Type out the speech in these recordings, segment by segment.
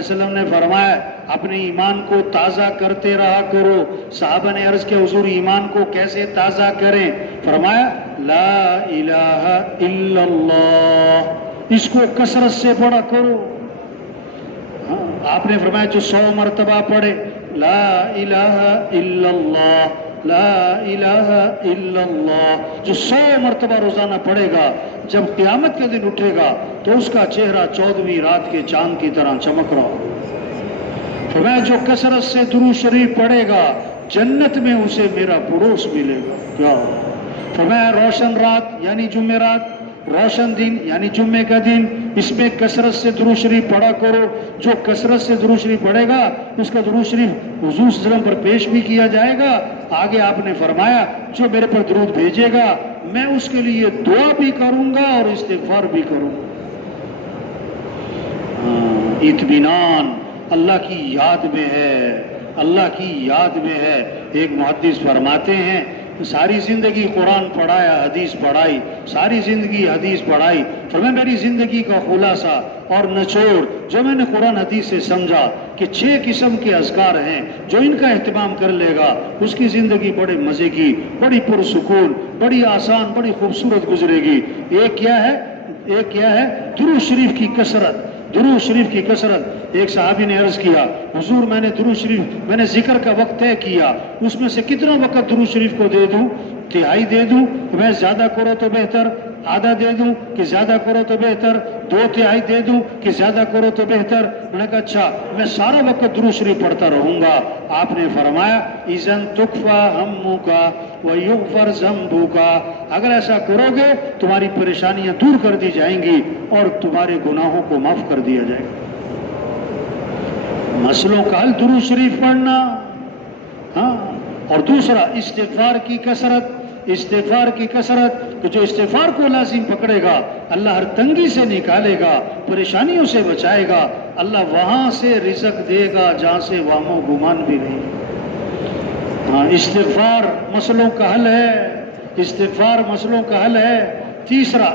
صلی اللہ علیہ وسلم نے فرمایا اپنے ایمان کو تازہ کرتے رہا کرو. صحابہ نے عرض کیا حضور ایمان کو کیسے تازہ کریں؟ فرمایا لا الہ الا اللہ، اس کو کثرت سے پڑھا کرو. آپ نے فرمایا جو 100 مرتبہ پڑھے لا الہ الا اللہ لا الہ الا اللہ، جو 100 مرتبہ روزانہ پڑھے گا، جب قیامت کے دن اٹھے گا تو اس کا چہرہ 14ویں رات کے چاند کی طرح چمک رہا ہو. فرمایا جو کثرت سے درود شریف پڑھے گا جنت میں اسے میرا پڑوس ملے گا. کیا فرمایا روشن رات یعنی جمعرات، روشن دن یعنی جمعے کا دن، اس میں کثرت سے درود شریف پڑھا کرو. جو کثرت سے درود شریف پڑھے گا اس کا درود شریف حضور صلی اللہ علیہ وسلم پر پیش بھی کیا جائے گا. آگے آپ نے فرمایا جو میرے پر درود بھیجے گا میں اس کے لیے دعا بھی کروں گا اور استغفار بھی کروں گا. اطمینان اللہ کی یاد میں ہے، اللہ کی یاد میں ہے. ایک محدث فرماتے ہیں ساری زندگی قرآن پڑھایا، حدیث پڑھائی، ساری زندگی حدیث پڑھائی. فرمایا میری زندگی کا خلاصہ اور نچوڑ جو میں نے قرآن حدیث سے سمجھا کہ 6 قسم کے اذکار ہیں، جو ان کا اہتمام کر لے گا اس کی زندگی بڑے مزے کی، بڑی پرسکون، بڑی آسان، بڑی خوبصورت گزرے گی. ایک کیا ہے درود شریف کی کثرت. درود شریف کی کثرت. ایک صحابی نے عرض کیا حضور میں نے درود شریف، میں نے ذکر کا وقت طے کیا، اس میں سے کتنا وقت درود شریف کو دے دوں؟ تہائی دے دوں میں زیادہ کرو تو بہتر، آدھا دے دوں کہ زیادہ کرو تو بہتر، 2/3 دے دوں کہ زیادہ کرو تو بہتر؟ میں نے کہا اچھا میں سارا وقت درود شریف پڑھتا رہوں گا. آپ نے فرمایا اذن تکفی ہمک ویغفر ذنبک، اگر ایسا کرو گے تمہاری پریشانیاں دور کر دی جائیں گی اور تمہارے گناہوں کو معاف کر دیا جائے گا. مسئلوں کا حل درود شریف پڑھنا. ہاں، اور دوسرا استغفار کی کثرت. استغفار کی کثرت کہ جو استغفار کو لازم پکڑے گا اللہ ہر تنگی سے نکالے گا، پریشانیوں سے بچائے گا. اللہ وہاں سے رزق دے گا جہاں سے وہم و گمان بھی نہیں. ہاں، استغفار مسئلوں کا حل ہے، استغفار مسئلوں کا حل ہے. تیسرا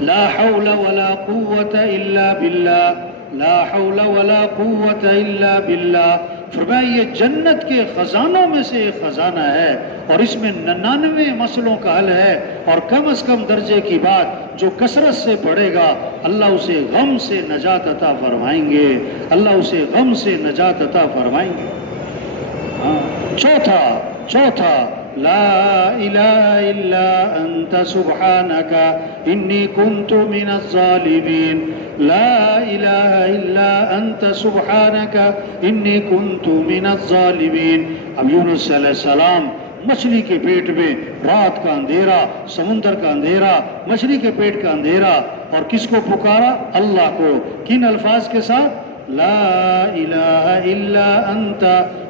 لا حول ولا قوت الا باللہ، لا حول ولا قوت الا باللہ. فرمایا یہ جنت کے خزانوں میں سے ایک خزانہ ہے اور اس میں 99 مسئلوں کا حل ہے. اور کم از کم درجے کی بات جو کثرت سے پڑھے گا اللہ اسے غم سے نجات عطا فرمائیں گے، اللہ اسے غم سے نجات عطا فرمائیں گے. چوتھا لا الہ الا انت سبحانک انی کنت من الظالمین. لا الہ الا انت سبحانک انی کنت من الظالمین. اب یونس علیہ السلام مچھلی کے پیٹ میں، رات کا اندھیرا، سمندر کا اندھیرا، مچھلی کے پیٹ کا اندھیرا، اور کس کو پکارا؟ اللہ کو. کن الفاظ کے ساتھ؟ لا الہ الا انت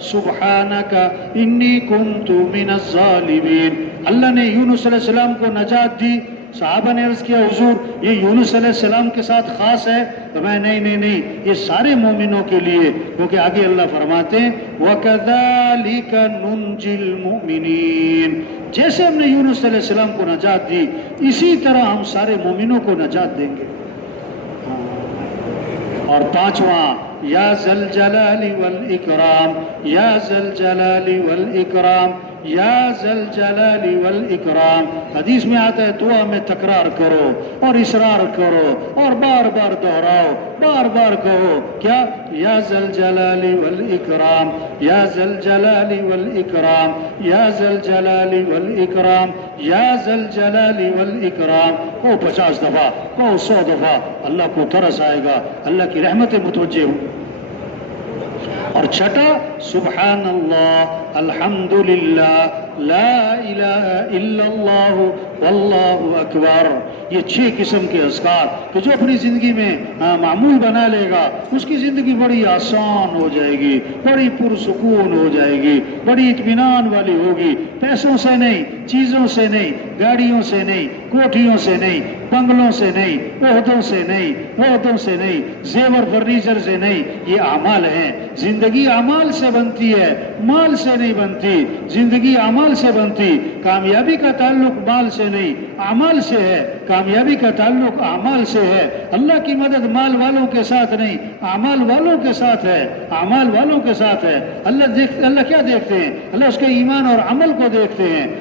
سبحانک انی کنت من الظالمین. اللہ نے یونس علیہ السلام کو نجات دی. صحابہ نے عرض کیا حضور یہ یونس علیہ السلام کے ساتھ خاص ہے؟ تو میں نہیں، یہ سارے مومنوں کے لیے، کیونکہ آگے اللہ فرماتے ہیں وَكَذَلِكَ نُنْجِي الْمُؤْمِنِينَ. جیسے ہم نے یونس علیہ السلام کو نجات دی اسی طرح ہم سارے مومنوں کو نجات دیں گے. اور پانچواں یا ذل جلال والاکرام، یا ذل جلال والاکرام، یا ذل جلال والاکرام. حدیث میں آتا ہے دعا میں تکرار کرو اور اصرار کرو اور بار بار دہراؤ، بار بار کہو کیا؟ یا ذل جلال والاکرام، یا ذل جلال والاکرام، یا ذل جلال والاکرام، یا ذل جلال والاکرام. کہو 50 دفعہ، کہو 100 دفعہ، اللہ کو ترس آئے گا، اللہ کی رحمتیں متوجہ ہوں. اور چھٹا سبحان اللہ، الحمدللہ، لا الہ الا اللہ، واللہ اکبر. یہ 6 قسم کے اذکار کہ جو اپنی زندگی میں معمول بنا لے گا اس کی زندگی بڑی آسان ہو جائے گی، بڑی پرسکون ہو جائے گی، بڑی اطمینان والی ہوگی. پیسوں سے نہیں، چیزوں سے نہیں، گاڑیوں سے نہیں، کوٹھیوں سے نہیں، بنگلوں سے نہیں، عہدوں سے نہیں، زیور فرنیچر سے نہیں. یہ اعمال ہیں. زندگی اعمال سے بنتی ہے، مال سے نہیں بنتی. زندگی اعمال سے بنتی. کامیابی کا تعلق مال سے نہیں، اعمال سے ہے. کامیابی کا تعلق اعمال سے ہے. اللہ کی مدد مال والوں کے ساتھ نہیں، اعمال والوں کے ساتھ ہے. اعمال والوں کے ساتھ ہے. اللہ کیا دیکھتے ہیں؟ اللہ اس کے ایمان اور عمل کو دیکھتے ہیں.